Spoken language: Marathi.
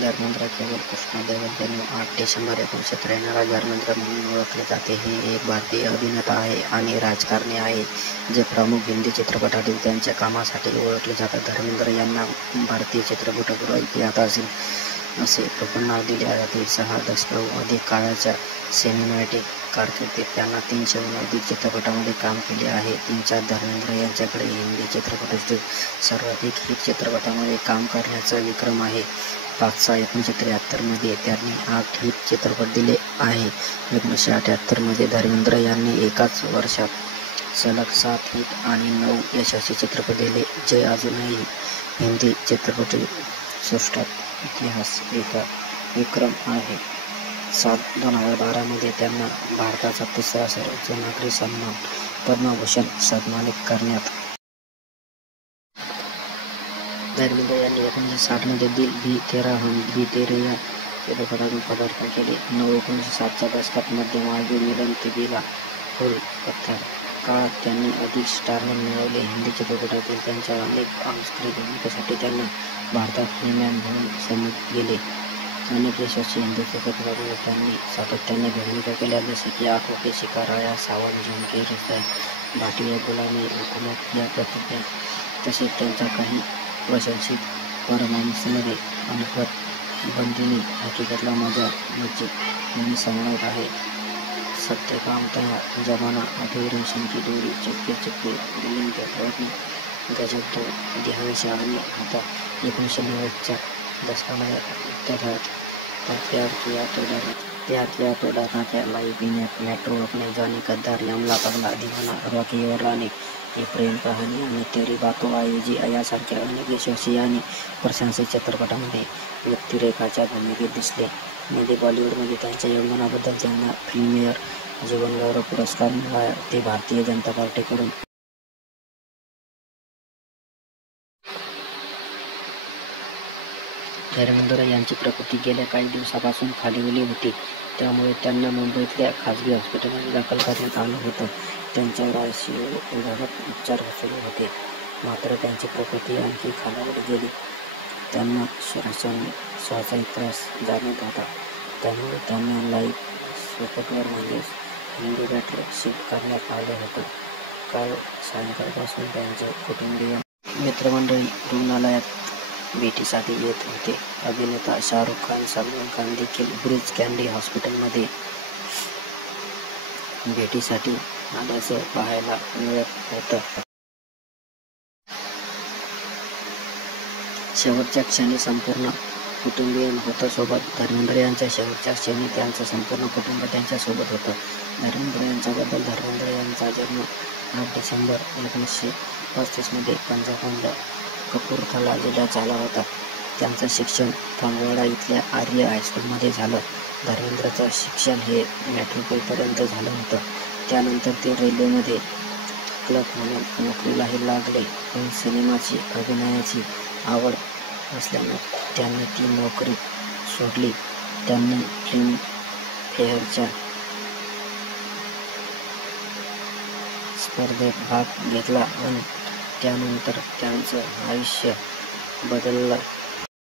धर्मेंद्र केवल कृष्णा देवल जन्म 8 डिसेंबर 1993 धर्मेंद्र म्हणून ओळखले जाते. हे एक भारतीय अभिनेता आहे आणि राजकारणी आहे जे प्रमुख हिंदी चित्रपटातील त्यांच्या कामासाठी ओळखले जातात. धर्मेंद्र यांना भारतीय चित्रपटगृह इतिहासातील असे टोपणनाव दिले जाते. 6 दशकाहून अधिक काळाच्या सिनेमॅटिक कारकिर्दीत त्यांना 300हून अधिक चित्रपटांमध्ये काम केले आहे. 3 धर्मेंद्र यांच्याकडे हिंदी चित्रपटसृष्टीत सर्वाधिक हिट चित्रपटांमध्ये काम करण्याचा विक्रम आहे. 1973 मध्ये त्यांनी 8 हिट चित्रपट दिले आहे. 1978 मध्ये धर्मेंद्र यांनी एकाच वर्षात सलग 7 हिट आणि 9 यशस्वी चित्रपट दिले, जे अजूनही हिंदी चित्रपटसृष्टीत इतिहास विक्रम आहे. 2012 मध्ये त्यांना भारताचा 3रा सर्वोच्च नागरी सन्मान पद्मभूषण सन्मानित करण्यात. धर्मेंद्र यांनी 1960 मध्ये दिल भी तेरा हम भी तेरे या चित्रपटातून पदार्पण केले. 1960च्या दशकात मध्यमार्गी मिलन तिबिला फुल पत्थर काळात त्यांनी अधिक स्टारडम मिळवले. हिंदी चित्रपटातील त्यांच्या अनेक ऑन-स्क्रीन भूमिकेसाठी त्यांना भारतात ही-मॅन म्हणून सन्मानित केले. अनेक यशस्वी हिंदी चित्रपटांमध्ये त्यांनी सातत्याने भूमिका केल्या, जसे की आंखों के शिकार, आया सावन, झुमके, रसिया, भाटिया, गुलामी, हुकूमत या प्रतिज्ञा. तसेच त्यांच्या काही प्रशंसित परफॉर्मन्समध्ये अनफत, बंदिनी, हकीकतला मजा, मस्जिद यांनी समावेश आहे. सत्य काम तैयार, जमाना, अभी रेशम की डोरी, चुपके चुपके, दिल के धड़कने, गजब 2, दिहानिशा आणि आता 1990च्या दशकामध्ये प्यार किया तो डरना क्या, लाइफ इन मेट्रो, अपने जाने गद्दार, यमला पगला, दीवाना, रॉकी और रानी, ही प्रेम कहाणी आणि तेरी बातों आई जी यासारख्या अनेक यशस्वी आणि प्रशंसित चित्रपटांमध्ये व्यक्तिरेखाच्या भूमिकेत दिसले. मध्ये बॉलिवूडमध्ये त्यांच्या योगदानाबद्दल त्यांना फिल्मफेअर जीवनगौरव पुरस्कार मिळाला, ते भारतीय जनता पार्टीकडून. धर्मेंद्र यांची प्रकृती गेल्या काही दिवसांपासून खालावली होती, त्यामुळे त्यांना मुंबईतल्या खासगी हॉस्पिटलमध्ये दाखल करण्यात आलं होतं. त्यांच्यावर आयसीयू विभागात उपचार सुरू होते. मात्र त्यांची प्रकृती आणखी खालावत गेली. त्यांना श्वासाचा त्रास जाणवत होता, त्यामुळे त्यांना लाईफ सपोर्टवर म्हणजेच व्हेंटिलेटरवर शिफ्ट करण्यात आलं होतं. काल सायंकाळपासून त्यांचे कुटुंबीय मित्रमंडळी रुग्णालयात भेटीसाठी येत होते. अभिनेता शाहरुख खान, सलमान खान देखील ब्रीच कँडी हॉस्पिटलमध्ये भेटीसाठी आल्याचं पाहायला मिळत होतं. शेवटच्या क्षणी संपूर्ण कुटुंबीय होतं सोबत. धर्मेंद्र यांच्या शेवटच्या क्षणी त्यांचं संपूर्ण कुटुंब त्यांच्यासोबत होतं. धर्मेंद्र यांच्याबद्दल धर्मेंद्र यांचा जन्म 8 डिसेंबर 1935 मध्ये पंजाबमधल्या कपूरथला जिल्ह्यात झाला होता. त्यांचं शिक्षण फगवाडा इथल्या आर्य हायस्कूलमध्ये झालं. धर्मेंद्रचं शिक्षण हे मॅट्रिकपर्यंत झालं होतं. त्यानंतर ते रेल्वेमध्ये क्लर्क म्हणून नोकरीलाही लागले, पण सिनेमाची अभिनयाची आवड असल्यानं त्यांनी ती नोकरी सोडली. त्यांनी फिल्मफेअरच्या स्पर्धेत भाग घेतला आणि त्यानंतर त्यांचं आयुष्य बदललं.